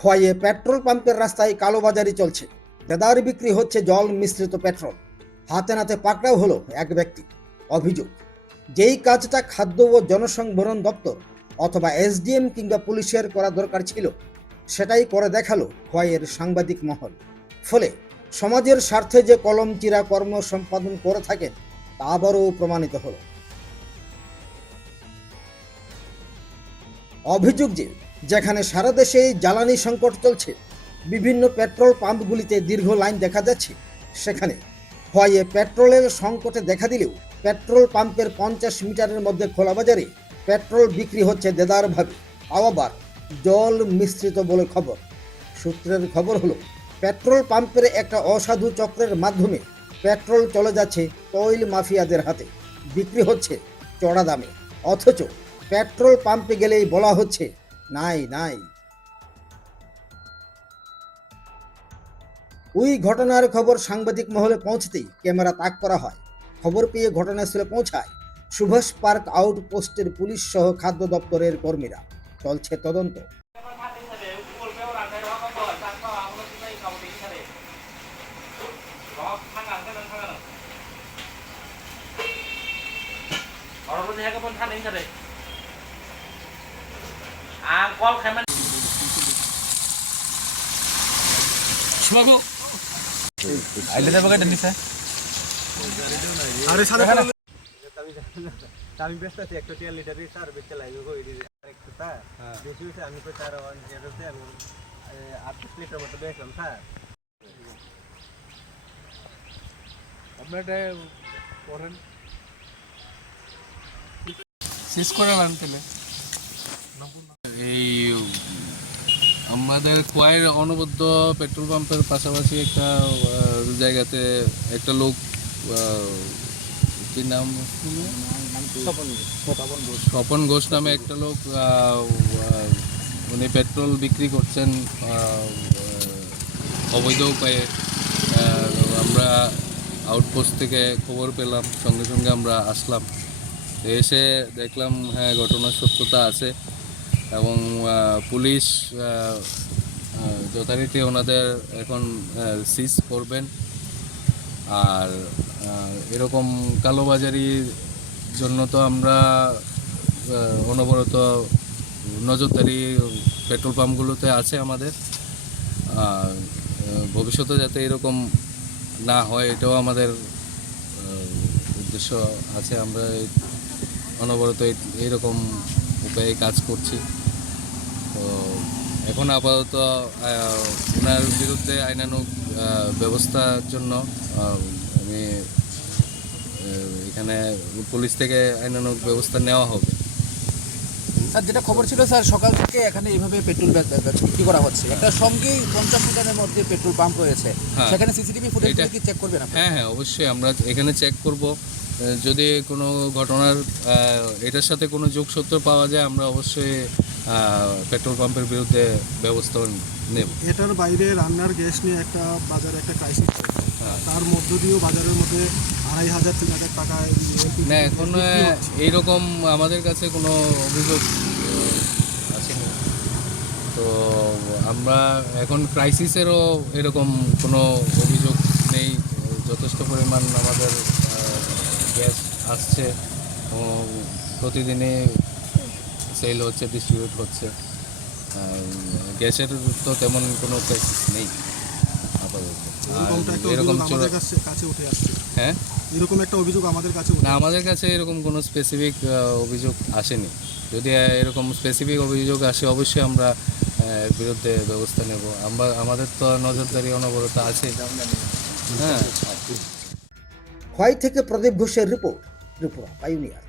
খোয়াইয়ে petrol পাম্পের রাস্তায় কালোবাজারি চলছে। দেদার বিক্রি হচ্ছে জল মিশ্রিত পেট্রোল। হাতে নাতে পাকড়াও হলো এক ব্যক্তি। অভিযোগ, যেই কাজটা খাদ্য ও জনসংভরণ দপ্তর অথবা এসডিএম কিংবা পুলিশের করা দরকার ছিল, সেটাই করে দেখালো খোয়াইয়ের সাংবাদিক মহল। ফলে সমাজের স্বার্থে যে কলমচিরা কর্ম সম্পাদন করে থাকেন তা আবারও প্রমাণিত হলো। অভিযোগ যে যেখানে সারা দেশে জ্বালানি সংকট চলছে, বিভিন্ন পেট্রোল পাম্পগুলিতে দীর্ঘ লাইন দেখা যাচ্ছে, সেখানে খোয়াইয়ে পেট্রোলের সংকটে দেখা দিলেও পেট্রোল পাম্পের 50 মিটারের মধ্যে খোলা বাজারে পেট্রোল বিক্রি হচ্ছে দেদারভাবে, তাও আবার জল মিশ্রিত বলে খবর। সূত্রের খবর হলো, পেট্রোল পাম্পের একটা অসাধু চক্রের মাধ্যমে পেট্রোল চলে যাচ্ছে তৈল মাফিয়াদের হাতে, বিক্রি হচ্ছে চড়া দামে। অথচ পেট্রোল পাম্পে গেলেই বলা হচ্ছে নাই নাই। ওই ঘটনার খবর সাংবাদিক মহলে পৌঁছতেই ক্যামেরা তাক করা হয়। খবর পেয়ে ঘটনাস্থলে পৌঁছায় সুভাষ পার্ক আউটপোস্টের পুলিশ সহ খাদ্য দপ্তরের কর্মীরা। চলছে তদন্ত। আমি ব্যস্ত আছি 100 লিটার স্যার বেচতে লাগবে কই দিদি একটু স্যার বেশি হইছে আমি কই স্যার ওয়ান যেতে আমি 28 লিটার মতো বেচলাম স্যার আপনারা করেন শেষ করে আনতেলে এই আমাদের খোয়াইয়ের অনবদ্য পেট্রোল পাম্পের পাশাপাশি একটা জায়গাতে একটা লোক, কি নাম, স্বপন ঘোষ নামে একটা লোক, উনি পেট্রোল বিক্রি করছেন অবৈধ উপায়ে। আমরা আউটপোস্ট থেকে খবর পেলাম, সঙ্গে সঙ্গে আমরা আসলাম, এসে দেখলাম হ্যাঁ ঘটনার সত্যতা আছে এবং পুলিশ যথারীতি ওনাদের এখন সিজ করবেন। আর এরকম কালোবাজারির জন্য তো আমরা অনবরত নজরদারি পেট্রোল পাম্পগুলোতে আছে আমাদের। ভবিষ্যতে যাতে এরকম না হয় এটাও আমাদের উদ্দেশ্য আছে। আমরা অনবরত এইরকম উপায়ে কাজ করছি। তো এখন আপাতত ওনার বিরুদ্ধে আইনানুগ ব্যবস্থার জন্য আমি এখানে পুলিশ থেকে আইনানুগ ব্যবস্থা নেওয়া হবে। স্যার, যেটা খবর ছিল স্যার, সকাল থেকে এখানে এইভাবে পেট্রোল বিক্রি করা হচ্ছে, একটা সঙ্গেই 50 মিটারের মধ্যে পেট্রোল পাম্প রয়েছে, সেখানে সিসিটিভি ফুটেজ কি চেক করবেন আপনি? হ্যাঁ, অবশ্যই আমরা এখানে চেক করব। যদি কোনো ঘটনার এটার সাথে কোনো যোগসূত্র পাওয়া যায়, আমরা অবশ্যই পেট্রোল পাম্পের বিরুদ্ধে ব্যবস্থা নেব। এটার বাইরে রান্নার গ্যাস নিয়ে একটা বাজারে একটা ক্রাইসিস, তার মধ্য দিয়েও বাজারের মধ্যে 2500-3000 টাকা না, এখন এইরকম আমাদের কাছে কোনো অভিযোগ আসেনি। তো আমরা এখন ক্রাইসিসেরও এরকম কোনো অভিযোগ নেই। যথেষ্ট পরিমাণ আমাদের গ্যাস আসছে, প্রতিদিনই সেল হচ্ছে, ডিস্ট্রিবিউট হচ্ছে। গ্যাসের তো তেমন কোনো ক্রাইসিস নেই আপাতত। এরকম কাছে উঠে আসছে, হ্যাঁ, এরকম একটা অভিযোগ আমাদের কাছে না, আমাদের কাছে এরকম কোনো স্পেসিফিক অভিযোগ আসেনি। যদি এরকম স্পেসিফিক অভিযোগ আসে অবশ্যই আমরা বিরুদ্ধে ব্যবস্থা নেব। আমাদের তো নজরদারি অনবরত আছে। হ্যাঁ। খোয়াই থেকে প্রদীপ ঘোষের রিপোর্ট, ত্রিপুরা পাইওনিয়ার।